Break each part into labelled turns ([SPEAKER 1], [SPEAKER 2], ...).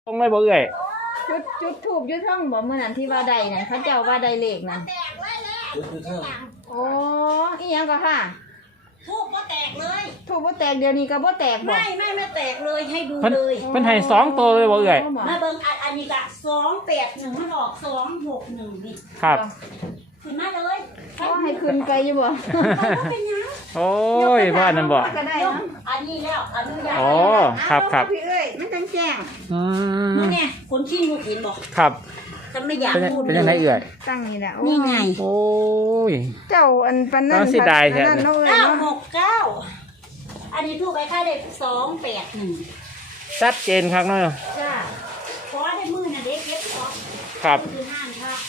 [SPEAKER 1] ต้องไม่บอกเลย
[SPEAKER 2] จุดถูกยุดท่องบอกเมื่อนั้นที่ว่าใดน่ะพระเจ้าว่าใดเลขน่ะโอ้อีหยังก็ค่ะ
[SPEAKER 3] ทูบก็แตกเลย
[SPEAKER 2] ถูกบ่แตกเดี๋ยวนี้ก็บ่แตกบ่
[SPEAKER 3] ไม่แตกเลยให้ดูเลย
[SPEAKER 1] เพิ่นให้2 ตัวเลยบอกเลย
[SPEAKER 3] มาเบิ่งอันนี้ก็281มันออก261นี่
[SPEAKER 1] ครับ
[SPEAKER 3] ขึ้นมาเลย
[SPEAKER 2] ให้ขึ้นไปอยู่บ่
[SPEAKER 3] เป็นยัง
[SPEAKER 1] โอ้ยว่านั่นบ่
[SPEAKER 3] อันนี้แล้วอนุญาต
[SPEAKER 1] อ๋อครับ
[SPEAKER 2] พี่เอ้ยไม่ต้องแจ้ง
[SPEAKER 3] นี่ไงคนขี้ลูกเห็นบ่
[SPEAKER 1] ครับ
[SPEAKER 3] ฉันไม่อยากพูด
[SPEAKER 1] เป็นยังไงเอ่ย
[SPEAKER 2] ตั้งนี่แหละ
[SPEAKER 3] นี่ไง
[SPEAKER 1] โอ้ย
[SPEAKER 2] เจ้าอันปานนั้น
[SPEAKER 3] 969อันนี้ถูกไปค่าได้281
[SPEAKER 1] ชัดเจนครับเนาะ
[SPEAKER 3] จ้าขอได้มื้อน่ะเด็กเก็บของ
[SPEAKER 1] ครับ
[SPEAKER 3] คือห้างค่ะ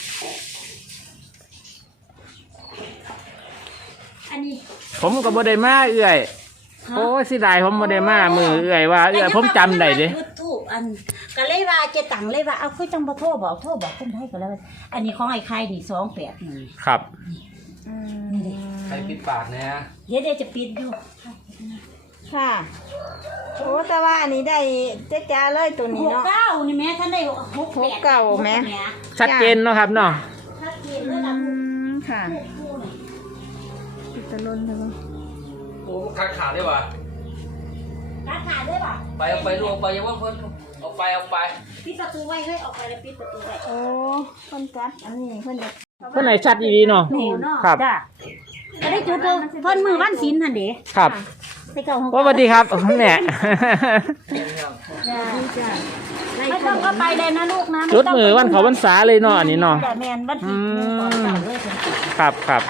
[SPEAKER 3] อันนี้
[SPEAKER 1] ผมก็บ่ได้มาเอื้อยโอ้ยสิได้ผมบ่ได้มามือเอื้อยว่าเอื้อยผมจำได้เด้
[SPEAKER 3] ถูกอันก็เลยว่าเจตังเลยว่าเอาคือจังบ่โทรบอกเพิ่นให้ก็แล้วอันนี้ของไอ้ไข่นี่281
[SPEAKER 1] ครับ
[SPEAKER 3] นี่ดิ
[SPEAKER 1] ใครปิดปากเนี่ย
[SPEAKER 3] เดี๋ยวจะปิดอยู่
[SPEAKER 2] ค่ะโอ้แต่ว่าอันนี้ได้เจ๊จ้าเลยตัวนี้เนาะ
[SPEAKER 3] 69นี่แม่ท่านได้
[SPEAKER 2] 69แม่
[SPEAKER 1] ชัดเจนเนาะครับเนาะ
[SPEAKER 3] ชัดเจนเลยล่ะ
[SPEAKER 2] ค่ะตะล้นใช่ป่ะ
[SPEAKER 1] โอ้ขาดได้ป่ะ
[SPEAKER 3] ขาดได้ป่ะ
[SPEAKER 1] ไปลูกไปยังว่าเพิ่นเอาไป
[SPEAKER 3] ปิดประตูไว้เฮ้ยออกไปแล้วปิดประตูไว้
[SPEAKER 2] โอ้คนกัดอันนี้เพิ่น
[SPEAKER 1] ไหนชัดดีๆเนาะครับ
[SPEAKER 3] จ้ะก็ได้จุดเพิ่นมือวันศีลหั่นเด้
[SPEAKER 1] ครับสวัสดีครับแม่
[SPEAKER 3] ไม่ต้องก็ไปเลยนะลูกนะ
[SPEAKER 1] จุดมือวันเขาพรรษาเลยเนาะอันนี้เนาะ
[SPEAKER 3] แม่นวันที่
[SPEAKER 1] ครับ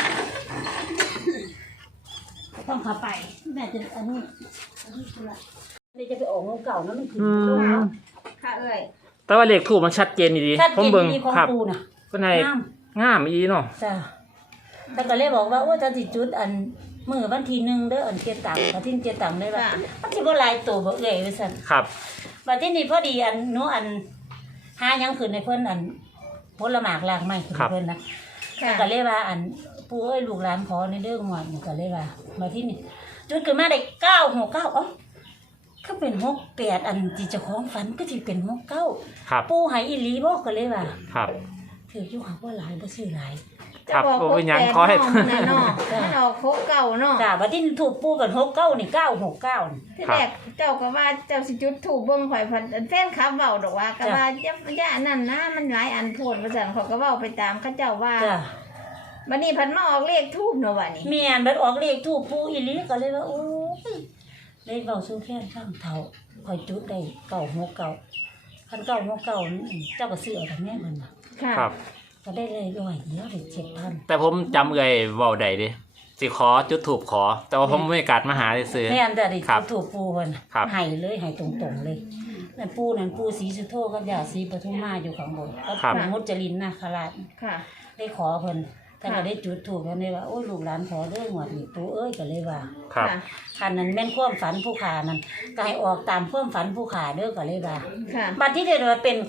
[SPEAKER 3] ต้องขับไปแม่จะอันนี้จะไปออกเก่านะมันถึง
[SPEAKER 2] ค่ะเอ้ย
[SPEAKER 1] แต่ว่าเลขถูกมันชัดเจนดีผมเบิ่งครับก็ในงามอีเนาะ
[SPEAKER 3] จ้ะแต่ก็เลยบอกว่าโอ้จะสิจุดอันมือวันที่1เด้ออันเจตังอาทิตย์เจตังได้ว่ามันสิบ่หลายตัวบ่เอ้ยว่าซั่น
[SPEAKER 1] ครับ
[SPEAKER 3] บัดนี้นี่พอดีอันหนูอันหายังขึ้นในเพิ่นอันผลหมากลากไม้ขึ้นเพิ่นนะก็เลยว่าอันปู่เอ้ยลูกหลานขอในเรื่องหมดก็เลยว่ามาที่นี่จุดขึ้นมาได้969อ๋อก็เป็น68อันที่เจ้าของฝันก็สิเป็น69ปู่ให้อีหลีบ่ก็เลยว่า
[SPEAKER 1] ครับ
[SPEAKER 3] ถืออยู่ค่ะบ่หลายบ่ซื้อหลาย
[SPEAKER 1] ครับบ่เป็นหยังขอให้
[SPEAKER 2] เนาะมันออก69เนาะ
[SPEAKER 3] จ้ะบัดนี้ถูกปู่กัน69นี่969
[SPEAKER 2] ที่แรกเจ้าก็ว่าเจ้าสิจุดถูกเบิ่งข่อยพันแฟนคลับเว้าดอกว่าก็ว่าอย่านั่นนะมันหลายอันโพดว่าซั่นเขาก็เว้าไปตามเขาเจ้าว่า
[SPEAKER 3] จ้ะ
[SPEAKER 2] บัดนี้พันมาออกเลขทูบเนาะบัดนี้
[SPEAKER 3] แม่นบัดออกเลขทูบปู่อีหลีก็เลยว่าโอ้ยเลยเว้าสู่แฟนฟังเฒ่าข่อยจุดได้969คัน969เจ้าก็ซื้อเอาแต่แม่เพิ่นน่ะ
[SPEAKER 1] ครับ
[SPEAKER 3] ก็ได้เลยร้อยเดียวได้7,000
[SPEAKER 1] แต่ผมจำเอ่ยเว้าได้เด้สิขอจุดธูปขอแต่ว่าผมไม่กล้ามาหาซื่อ
[SPEAKER 3] แม่นแต่ได้จุดธูปปู่เพิ่นให้เลยให้ตรงๆเลยนั่นปู่ศรีสุโธกับย่าศรีปทุมมาอยู่ข้างบนก็ปู่มุจลินนาคราช
[SPEAKER 2] ค่ะ
[SPEAKER 3] ได้ขอเพิ่นท่านก็ได้จุดธูปเพิ่นเลยว่าโอ้ลูกหลานขอเด้องวดนี้ปู่เอ้ยก็เลยว่า
[SPEAKER 1] ครับ
[SPEAKER 3] คันนั้นแม่นความฝันผู้ขานั่นก็ให้ออกตามความฝันผู้ขาเด้อก็เลยว่าบัดที่ได้ว่าเป็น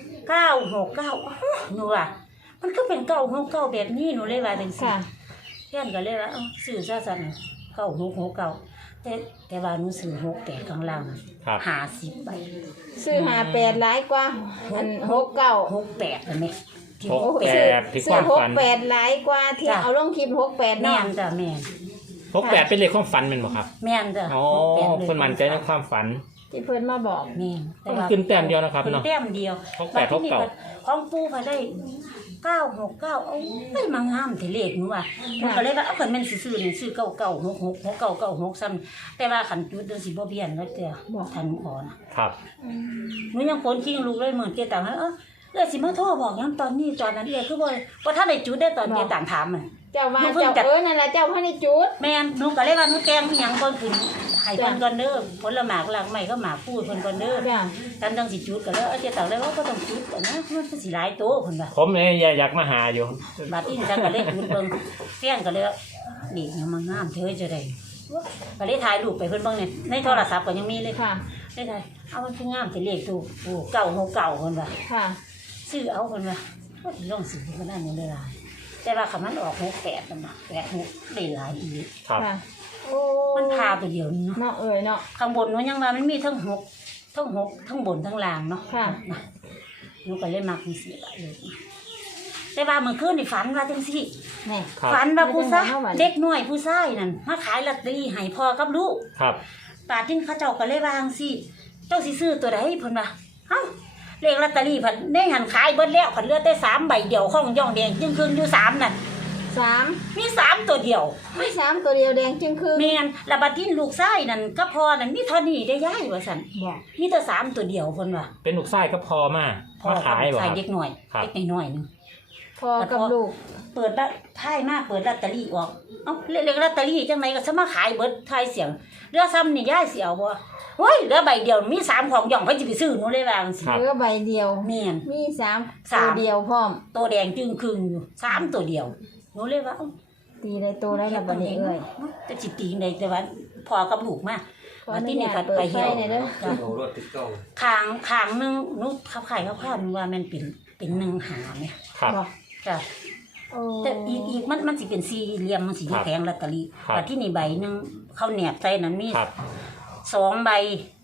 [SPEAKER 3] 969หนูว่ามันก็เป็น969แบบนี้หนูเลยว่าจังซี่เพื่อนก็เลยว่าซื้อซะซั่น9669แต่ว่าหนูซื้อ68ข้างล่าง50ใบ
[SPEAKER 2] ซื้อ58หลายกว่าอัน
[SPEAKER 3] 68นั่นแม่
[SPEAKER 1] 68ที่ความฝัน
[SPEAKER 2] 68หลายกว่าที่เอาลงคลิป68เนาะ
[SPEAKER 3] แม่นจ้ะแม่น
[SPEAKER 1] 68เป็นเลขความฝันแม่นบ่ครับ
[SPEAKER 3] แม่นจ้ะ
[SPEAKER 1] อ๋อเพิ่นมั่นใจในความฝัน
[SPEAKER 2] ที่เพิ่นมาบอก
[SPEAKER 3] แม่น
[SPEAKER 1] แต่ว่าขึ้นแต้มเดียวนะครับเนาะ
[SPEAKER 3] แต้มเดียวของปู่ก็ได้969เอ้ยมางามที่เลขหนูว่ามันก็เลยว่าเอาเพิ่นแม่นซื่อๆนี่ซื้อ99666996ซ้ำแต่ว่าคันจุดเด้อสิบ่เพี้ยนแล้วเด้อบ่ทันขอนะครับหนูยังฝนคิงลูกเลยเหมือนเกตังแล้วสิมาโทรบอกยามตอนนี้ตอนนั้นคือบ่ทันได้จุดได้ตอนเกตังถามมัน
[SPEAKER 2] เจ้าว่าเจ้านั่นล่ะเจ้าบ่ได้จุด
[SPEAKER 3] แม่นหนูก็เลยว่าหนูแกงอีหยังก่อนขึ้นให้เพิ่นก่อนเด้อผลหมากหลักใหม่ก็หมากพูดเพิ่นก่อนเด้อกันจังสิจุดก็แล้วเกตังเลยว่าบ่ต้องจุดนะมันสิหลายโตเพิ่นว่า
[SPEAKER 1] ผมเนี่ยอยากมาหาอยู่
[SPEAKER 3] บัดนี้จังก็เลยจุดเบิ่งแฟนก็เลยนี่ยังมางามเธอจะได้ก็เลยถ่ายรูปไปเพิ่นเบิ่งเนี่ยในโทรศัพท์ก็ยังมีเลยค่ะได้ถ่ายเอามันคืองามสิเลขถูก969เพิ่นว่า
[SPEAKER 2] ค่ะ
[SPEAKER 3] ซื้อเอาเพิ่นว่าก็สิลองซื้อเพิ่นนั่นนี่หลายแต่ว่าคันมันออก68นั่นน่ะ86ได้หลายอีก
[SPEAKER 1] ครับ
[SPEAKER 2] โอ้
[SPEAKER 3] มันพาตัวเดียวนี่
[SPEAKER 2] เนาะเนาะ
[SPEAKER 3] ข้างบนมันยังว่ามันมีทั้ง6 ทั้งหกทั้งบนทั้งล่างเนาะ
[SPEAKER 2] ค่ะ
[SPEAKER 3] หนูก็เลยมักจังซี่ล่ะเลยแต่ว่าเมื่อคืนนี่ฝันว่าจังซี่
[SPEAKER 2] นี่
[SPEAKER 1] ครับ
[SPEAKER 3] ฝันว่าผู้ชาย
[SPEAKER 2] ไม่ได้มาเมื่อวาน
[SPEAKER 3] เด็กน้อยผู้ชายนั่นมาขายลอตเตอรี่ให้พ่อกับลูก
[SPEAKER 1] ครับ
[SPEAKER 3] ป่าทิ้นเขาเจ้าก็เลยว่าจังซี่เจ้าสิซื้อตัวใดเพิ่นว่าเอ้าเลขลอตเตอรี่เพิ่นได้หันขายเบิดแล้วเพิ่นเหลือแต่3ใบเดียวของย่องแดงจึงครึ่งอยู่3นั่น
[SPEAKER 2] 3
[SPEAKER 3] มี3ตัวเดียว
[SPEAKER 2] มี3ตัวเดียวแดงจึงคือ
[SPEAKER 3] แม่นแล้วบัดนี้ลูกชายนั่นก็พ่อนั่นมีเท่านี้ได้ย้ายว่าซั่น
[SPEAKER 2] บอก
[SPEAKER 3] มีแต่3ตัวเดียวเพิ่นว่า
[SPEAKER 1] เป็นลูกไส้ก็พอมา
[SPEAKER 3] พ่อ
[SPEAKER 1] มาขายบ่
[SPEAKER 3] ใส่
[SPEAKER 1] ครับ
[SPEAKER 3] เด็กหน่อย
[SPEAKER 1] ครับ
[SPEAKER 3] เด็กน้อยๆนึง
[SPEAKER 2] พ่อกับลูก
[SPEAKER 3] เปิดละไพ่มาเปิดลอตเตอรี่ออกเอ้าเลขลอตเตอรี่จังไดก็จะมาขายเบิดทายเสียงเรือซ้ำนี่ย้ายสิเอาบ่โอ้ยเหลือใบเดียวมี3ของย่องเพิ่นสิไปซื้อหนูเลยว่าจังซี่
[SPEAKER 2] เหลือใบเดียว
[SPEAKER 3] แม่น
[SPEAKER 2] มี3
[SPEAKER 3] สา
[SPEAKER 2] ตัว
[SPEAKER 3] ม
[SPEAKER 2] เดียวพร้อม
[SPEAKER 3] ตัวแดงจึงครึ่งอยู่3ตัวเดียวหนูเลยว่าเอ้า
[SPEAKER 2] ตีได้ตัวได้ละบัดนี้เอ้ย
[SPEAKER 3] จะสิตีจังไดแต่ว่าพอกับลูกมา
[SPEAKER 2] ขอ
[SPEAKER 3] บั
[SPEAKER 2] อ
[SPEAKER 3] ด
[SPEAKER 2] นุ
[SPEAKER 3] ที่นี่
[SPEAKER 2] ญา
[SPEAKER 3] ก็
[SPEAKER 2] ตเปิด
[SPEAKER 3] ไป
[SPEAKER 2] ไฟ
[SPEAKER 3] เฮ็ด
[SPEAKER 2] หน่อยเด้อ
[SPEAKER 4] เอารถติดกล้อง
[SPEAKER 3] ข้างนึงหนูขับไข่ขับข้าวหนูว่ามันเป็น1หาแม่
[SPEAKER 1] ครับ
[SPEAKER 2] บอก
[SPEAKER 3] จ้ะ
[SPEAKER 2] โอ้
[SPEAKER 3] แต่อีกมันสิเป็นสี่เหลี่ยมมันสิอยู่แผงลอตเตอรี่
[SPEAKER 1] ครับ
[SPEAKER 3] แต่ที่นี่ใบหนึงเขาแหนบใส่นั้นมี
[SPEAKER 1] ครับ
[SPEAKER 3] 2ใบ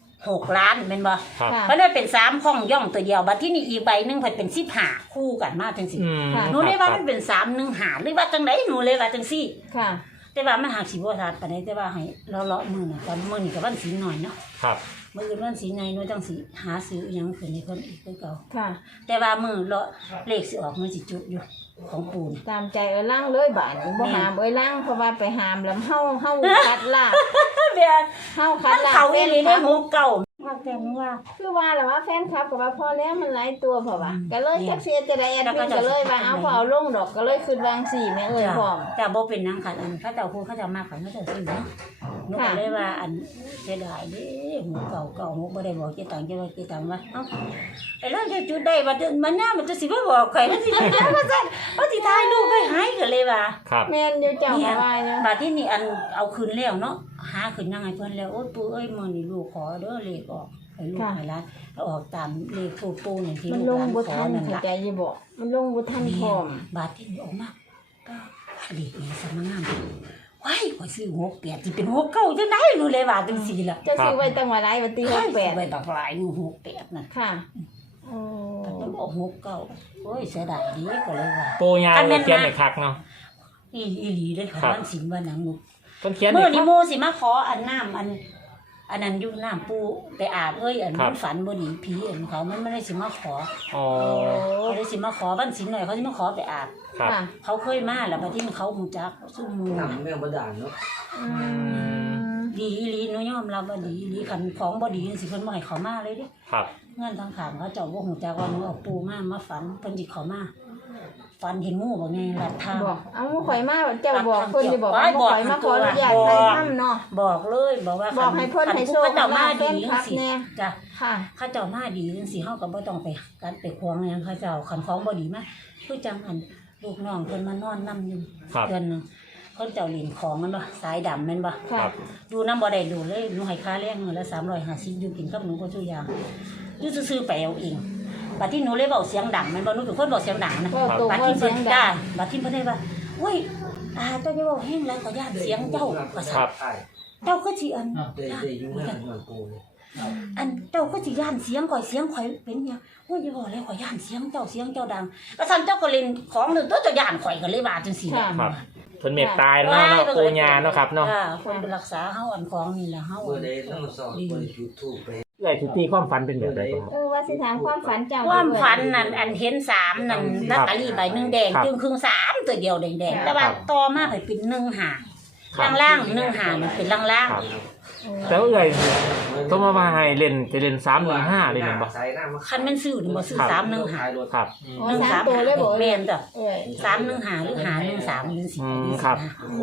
[SPEAKER 3] 6 ล้านเป็นบ่
[SPEAKER 1] ครับ
[SPEAKER 2] ค่ะ
[SPEAKER 3] เพราะนั้นเป็น3ข้องย่องตัวเดียวบัดที่นี่อีกใบหนึงเพิ่นเป็น15คู่กันมาจังซี่
[SPEAKER 1] อืม
[SPEAKER 3] หนูเลยว่า
[SPEAKER 1] ค
[SPEAKER 3] มั
[SPEAKER 1] รับ
[SPEAKER 3] นเป็น3 1หาหรือว่าจังไดหนูเลยว่าจังซี่
[SPEAKER 2] ค่ะ
[SPEAKER 3] แต่ว่ามันหากสิบ่ทันปานใดแต่ว่าให้เลาะๆมื้อน่ะตอนมื้อนี้ก็วันศีลหน่อยเนาะ
[SPEAKER 1] ครับ
[SPEAKER 3] มื้ออื่นวันศีลใหญ่หนูจังสิหาซื้ออิหยังขึ้นให้เพิ่นอีกคือเก่า
[SPEAKER 2] ค่ะ
[SPEAKER 3] แต่ว่ามื้อเลาะเลขสิออกมันสิจุดอยู่ของปูน
[SPEAKER 2] ตามใจเอ้ยล่างเลยบาดนี้บ่
[SPEAKER 3] แม่
[SPEAKER 2] หามเอ้ยล่างเพราะว่าไปหามแล้วเฮาคัดลาบ
[SPEAKER 3] เบีย
[SPEAKER 2] เฮาคั
[SPEAKER 3] มั
[SPEAKER 2] ด
[SPEAKER 3] น
[SPEAKER 2] ลาบ
[SPEAKER 3] เขาอีหลี
[SPEAKER 2] ค
[SPEAKER 3] ได้
[SPEAKER 2] ลับ
[SPEAKER 3] หกเก่าว่าแต่งว่า
[SPEAKER 2] คือว่าแหละว่าแฟนคลับก็ว่าพอแล้วมันหลายตัวเพราะว่าก็เลย
[SPEAKER 3] เนี่ย
[SPEAKER 2] จักเสียจะได้แอด
[SPEAKER 3] แล้วก็
[SPEAKER 2] มิน
[SPEAKER 3] จะ
[SPEAKER 2] ก็เลยว่าเอาพอเอาลงดอกก็เลยคิดวางสี่แม่เอ้ยพร้อม
[SPEAKER 3] แต่บ่เป็นนางขันอันเขาเจ้าพูดเขาเจ้ามาขันเขาเจ้าซื้อเนาะหนูก็
[SPEAKER 2] ค่ะ
[SPEAKER 3] เลยว่าอันเสียดายเด้หมูเก่าหมูบ่ได้บอกเจ๊ตังเจ๊ว่าเจ๊ตังว่าเอ้าไอ้เรื่องจะจุดได้บัดมันน่ามันจะสิบ่บอกใครมันสิได้ว่าซั่นว่าสิถ่ายรูปไปให้ก็เลยว่า
[SPEAKER 1] ครับ
[SPEAKER 2] แม่นอยู่เจ้า
[SPEAKER 3] เนี่ย
[SPEAKER 2] ว่าเนาะ
[SPEAKER 3] บัดที่นี่อันเอาคืนแล้วเนาะหาคืนยังไงเพิ่นแล้วโอ้ยปู่เอ้ยมื้อนี้ลูกขอเด้อเลขออกให้ลูกให้หลานออกตามเลขปู่นี่ที่
[SPEAKER 2] มัน
[SPEAKER 3] ลูก
[SPEAKER 2] ล
[SPEAKER 3] ห
[SPEAKER 2] ง
[SPEAKER 3] ลาน
[SPEAKER 2] บ่
[SPEAKER 3] ขอ
[SPEAKER 2] ทัน
[SPEAKER 3] นั่น
[SPEAKER 2] เข้า
[SPEAKER 3] ล่ะ
[SPEAKER 2] ใจอยู่บ่มันลงบ่ทันพร้อม
[SPEAKER 3] บาทที่ออกมาก็เลขนี้สำนักงานว้ายข่อยซื้อ68สิเป็น69จังได๋หนูเลยว่าจังซี่ล่ะ
[SPEAKER 2] จะซื้อไว้ตั้งว่าหลายวันที่
[SPEAKER 3] ไว้
[SPEAKER 2] 68
[SPEAKER 3] บักหลายอยู่68น่ะ
[SPEAKER 2] ค่ะโอ้
[SPEAKER 3] ต้องบอก69โอ้ยเสียดายดีก็เลยว่า
[SPEAKER 1] ปูยาวเขียนในคักเนาะ
[SPEAKER 3] อีหลีเด้อ
[SPEAKER 1] ครับ
[SPEAKER 3] วันศิลป์วันหนังหนู
[SPEAKER 1] ต้องเขียนใน
[SPEAKER 3] มื้อ
[SPEAKER 1] คั
[SPEAKER 3] นี้
[SPEAKER 1] ก
[SPEAKER 3] หมู่สิมาขออันน้ำอันนั้นอยู่น้ำปูไปอาบเอ้ยอัน
[SPEAKER 1] ครับ
[SPEAKER 3] มันฝันบ่ดีผีอันเขามันไม่ได้สิมาขอ
[SPEAKER 1] อ๋อ
[SPEAKER 3] เขาได้สิมาขอวันศิลป์หน่อยเขาสิมาขอไปอาบ
[SPEAKER 1] ครับ
[SPEAKER 2] ค่ะ
[SPEAKER 3] เขาเคยมาแล้วบัดนี้เขาฮู้จักซุ่มหมู่
[SPEAKER 4] หนั
[SPEAKER 3] น่ะ
[SPEAKER 4] งแมวบดานเนาะ
[SPEAKER 2] อืม
[SPEAKER 3] ดีอีหลีหนูยอมรับว่าดีอีหลีคันของบ่ดีจังสิเพิ่นบ่ให้เขามาเลยเด้
[SPEAKER 1] ครับ
[SPEAKER 3] เงินทางขางเขาเจ้าบ่ฮู้จักว่าหนูเอาปูมาฝันเพิ่นสิเขามาฝันเห็นงูบ่ไงลัดทาง
[SPEAKER 2] บอกเอาหมู่ข่อยมาเจ้าบอกเพิ่นสิบอก
[SPEAKER 3] ไว้
[SPEAKER 2] ว่าหมู่
[SPEAKER 3] บอก
[SPEAKER 2] ข่อยมาขออนุญาต
[SPEAKER 3] บอก
[SPEAKER 2] ใส่ถ้ำเนาะ
[SPEAKER 3] บอกเลยบอกว่า
[SPEAKER 2] บอกให้เพิ่นให้โชค
[SPEAKER 3] เขาเจ้ามาดี
[SPEAKER 2] ให้ลาบ
[SPEAKER 3] จังสิ
[SPEAKER 2] แฟนคลับแน่
[SPEAKER 3] จ้ะ
[SPEAKER 2] ค่ะ
[SPEAKER 3] เขาเจ้ามาดีจังสิเฮาก็บ่ต้องไปกันไปควงหยังเขาเจ้าคันของบ่ดีมาคือจังอันลูกน้องเพิ่นมานอนนํอยู่
[SPEAKER 1] ครับ
[SPEAKER 3] เดือนหนึงเพิ่นเจ้าเล่นของมันบ่สายดำแม่นบ่
[SPEAKER 1] ค
[SPEAKER 2] ค่ะ
[SPEAKER 1] รับ
[SPEAKER 3] ดูน้ำบ่ได้ดูเลยหนูให้ค่าแรงมื้อละ350อยู่กินกับหนูก็ทุกอย่างอยู่ซื่อๆไปเอาเองบัดที่หนูเลยเว้าเสียงดังแม่นบ่หนูเป็นคนเว้าเสียงดังนะ
[SPEAKER 2] ก็ตัว
[SPEAKER 3] บัด
[SPEAKER 2] ว่า
[SPEAKER 3] ที่
[SPEAKER 2] เสี
[SPEAKER 3] เพิ่
[SPEAKER 2] ย
[SPEAKER 3] น
[SPEAKER 2] ง
[SPEAKER 3] จ้า
[SPEAKER 2] ดัง
[SPEAKER 3] บัดที่เพิ่นได้ว่าอุ้ยเจ้าจะเว้าแห้งแล้วก็ย่านเสียงเจ้าว่า
[SPEAKER 1] ครั
[SPEAKER 3] ซั่น
[SPEAKER 1] บ
[SPEAKER 3] เจ้าก็สิอัน
[SPEAKER 4] ได้ยุ่งงานมันปูเลย
[SPEAKER 3] อันเจ้าก็สิย่านเสียงข่อยเป็นหยังโอ้ยอย่าบอกเลยข่อยย่านเสียงเจ้าดังก็ซั่นเจ้าก็เล่นของนึงตัวเจ้าย่านข่อยก็เลยว่าจังซี่แหละ
[SPEAKER 1] ครับ เพิ่นเมตตาเนาะเนาะปูยาเนาะครับเนาะ
[SPEAKER 3] คนไปรักษาเฮาอันของนี่ล่ะเฮา
[SPEAKER 4] เมื่อใดต้องสอบคนจุดทูบไป
[SPEAKER 1] เอื้อยสิตีความฝันเป็นแบบใดครับ
[SPEAKER 2] ว่าสิถามความฝันเจ้า
[SPEAKER 3] ความฝันนั่นอันเห็น3นั่นลอตเตอรี่ใบหนึงแดง
[SPEAKER 1] ครับ
[SPEAKER 3] จึงครึ่ง3ตัวเดียวแดงๆแต่ว่าต่อมาให้เป็น1หา
[SPEAKER 1] ครับ
[SPEAKER 3] ล่างๆ1หานี่เป็นล่าง
[SPEAKER 1] ครับ แต่ว่าเอื้อยโทรมาให้เล่นจะเล่น315เลยแม่นบ่
[SPEAKER 4] ใส่หน้ามา
[SPEAKER 3] ๆคันแม่นซื้อนี่บ่ซื้อ3 1หา
[SPEAKER 1] ครับ
[SPEAKER 2] อ๋อสามตัวเลยบ่
[SPEAKER 3] แม่นจ้ะ
[SPEAKER 2] เอ้ย
[SPEAKER 3] 3 1หาหรือหา1 3จังซี่
[SPEAKER 1] อืมครับ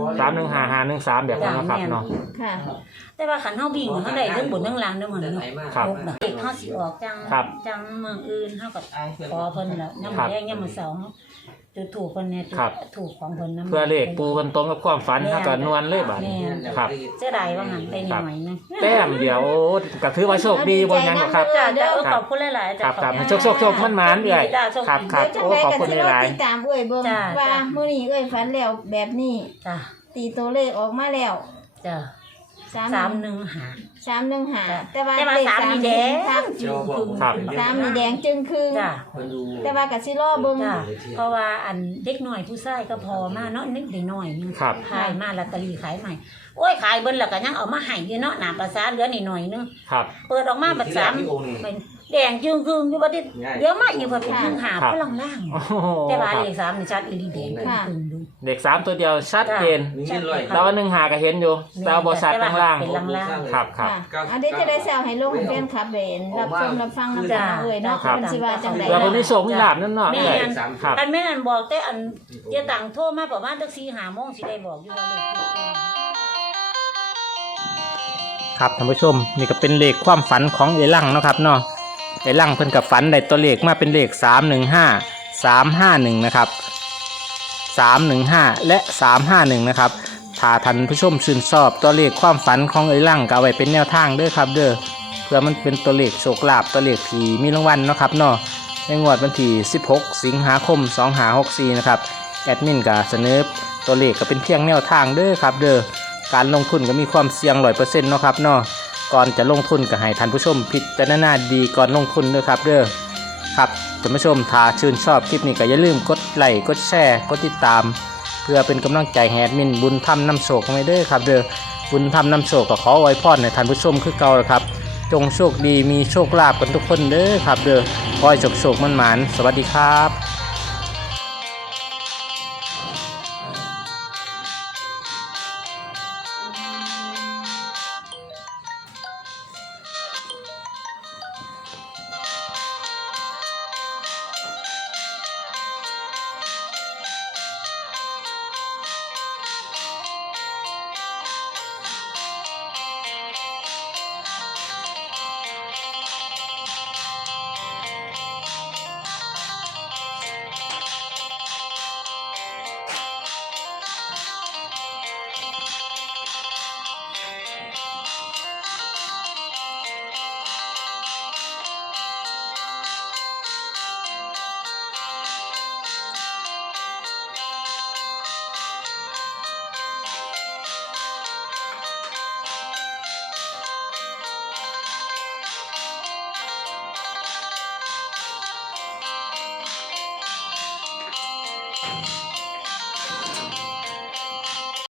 [SPEAKER 1] 315 513แบบนั้นเนาะครับเนาะ
[SPEAKER 2] ค่ะ
[SPEAKER 3] แต่ว่าขันเฮาวิ่งเฮาได้ทั้งบนทั้งล่างเด้อมัน
[SPEAKER 4] ใส่
[SPEAKER 3] เนาะ
[SPEAKER 4] มาก
[SPEAKER 1] ครับ
[SPEAKER 3] พกน่ะเด็กเฮาสิออกจัง
[SPEAKER 1] ครับ
[SPEAKER 3] จังเมืองอื่นเฮาก็ขอเพิ่นแล้วยาม
[SPEAKER 1] ครับ
[SPEAKER 3] แลงยามมื้อเช้าเฮาจุดถูกเพิ่นแน่จุด
[SPEAKER 1] ครับ
[SPEAKER 3] ถูกของเพิ่นนำ
[SPEAKER 1] เพื่อเลขปูเพิ่นตรงกับความฝันเฮาก็นวลเลยบัดนี้ครับ
[SPEAKER 3] เสียดายว่างั้นได้หน่อยนึง
[SPEAKER 1] แต้มเดียวก็ถือว่าโชคดีบ่หยังหรอกครับ
[SPEAKER 3] จ้าจ้า
[SPEAKER 1] ครับ
[SPEAKER 3] ขอบคุณหลายๆ
[SPEAKER 1] ครั
[SPEAKER 3] จ้า
[SPEAKER 1] บครับโชคมันหมานเอื้อย
[SPEAKER 3] จ้าโชค
[SPEAKER 1] ครับ
[SPEAKER 3] ดี
[SPEAKER 1] ครับ
[SPEAKER 2] เดี๋ยวจัง
[SPEAKER 1] โอ้
[SPEAKER 2] ได๋
[SPEAKER 1] ขอบ
[SPEAKER 2] ก็
[SPEAKER 1] คุณ
[SPEAKER 2] สิ
[SPEAKER 1] ห
[SPEAKER 2] รอ
[SPEAKER 1] ลาย
[SPEAKER 2] ติดตามเอ้ยเบิ่ง
[SPEAKER 3] จ้า
[SPEAKER 2] ว่ามื้อนี้เอ้ยฝันแล้วแบบนี้
[SPEAKER 3] จ้า
[SPEAKER 2] ตีตัวเลขออกมาแล้ว
[SPEAKER 3] จ้า 315
[SPEAKER 2] 315แต่ว่า
[SPEAKER 3] แต่ว่า
[SPEAKER 2] เลข
[SPEAKER 3] 3นี่แดง
[SPEAKER 2] ครับ
[SPEAKER 3] จึงครึ่ง
[SPEAKER 1] ครับ
[SPEAKER 2] 3นี่แดงจึงครึ่ง
[SPEAKER 3] จ้ะ
[SPEAKER 4] มันดู
[SPEAKER 2] แต่ว่าก็สิรอเบิ่ง
[SPEAKER 3] จ้ะเพราะว่าอันเด็กน้อยผู้ชายก็พอมาเนาะนิดหน่อยนึง
[SPEAKER 1] ครับ
[SPEAKER 3] ขายมาลอตเตอรี่ขายใหม่โอ้ยขายเบิ่นแล้วก็ยังเอามาให้อยู่เนาะหน้าภาษาเหลือนิดหน่อยนึง
[SPEAKER 1] ครับ
[SPEAKER 3] เปิดออกมาบัด
[SPEAKER 4] ที่แรกที่
[SPEAKER 3] 3
[SPEAKER 4] องค์นี้
[SPEAKER 3] เป็นแดงจึงครึ่งอยู่บัดนี้เดี๋ยวมาอีกบัดเป็น1หา
[SPEAKER 1] ครับ
[SPEAKER 3] พลังล่าง
[SPEAKER 1] โอ้โห
[SPEAKER 3] แต่ว่า
[SPEAKER 1] ครับ
[SPEAKER 3] เลข3นี่ชัดอีหลีแดงครึ่งดู
[SPEAKER 1] เด็ก3ตัวเดียวชัดเจน
[SPEAKER 4] มีเงินร้อย
[SPEAKER 1] แล้วก็1 หาก็เห็นอยู่แต่ว่าบ่ชัดข้างล่าง
[SPEAKER 3] เป็นล่าง
[SPEAKER 1] ครับครับ
[SPEAKER 2] ค่ะอันนี้จะได้แซวให้ลงให้แฟนคลับเห็นรับชมรับฟังนำกันเอ่ยเนาะ
[SPEAKER 1] ครับ
[SPEAKER 2] เพิ่นสิว่าจังได๋
[SPEAKER 1] เดี๋ยวคนที่โชคมีลาบนั่นเนาะ
[SPEAKER 3] แม่
[SPEAKER 1] เอ้ย
[SPEAKER 3] น
[SPEAKER 1] ครับ
[SPEAKER 3] อันแม่นอันบอกแต่อันเดี๋ยวต่างโทรมาประมาณสัก4-5 โมงสิได้บอกอยู่ว่าเลขถูกต้อง
[SPEAKER 1] ครับท่านผู้ชมนี่ก็เป็นเลขความฝันของเอลังเนาะครับเนาะเอลังเพิ่นกับฝันได้ตัวเลขมาเป็นเลข315 351นะครับ315และ351นะครับถ้าท่านผู้ชมชื่นชอบตัวเลขความฝันของเอลังก็เอาไว้เป็นแนวทางเด้อครับเด้อเพื่อมันเป็นตัวเลขโชคลาภตัวเลขที่มีรางวัลเนาะครับเนาะในงวดวันที่16 สิงหาคม 2564นะครับแอดมินก็เสนอตัวเลขก็เป็นเพียงแนวทางเด้อครับเด้อการลงทุนก็มีความเสี่ยง 100% เนาะครับเนาะก่อนจะลงทุนก็ให้ท่านผู้ชมพิจารณาดีก่อนลงทุนเด้อครับเด้อครับท่านผู้ชมถ้าชื่นชอบคลิปนี้ก็อย่าลืมกดไลค์กดแชร์กดติดตาม เพื่อเป็นกำลังใจให้แอดมินบุญธรรมนำโชคไว้เด้อครับเด้อบุญธรรมนำโชคก็ขออวยพรให้ท่านผู้ชมคือเก่าละครับจงโชคดีมีโชคลาภกันทุกคนเด้อครับเด้อขอให้โชคมันหมานสวัสดีครับ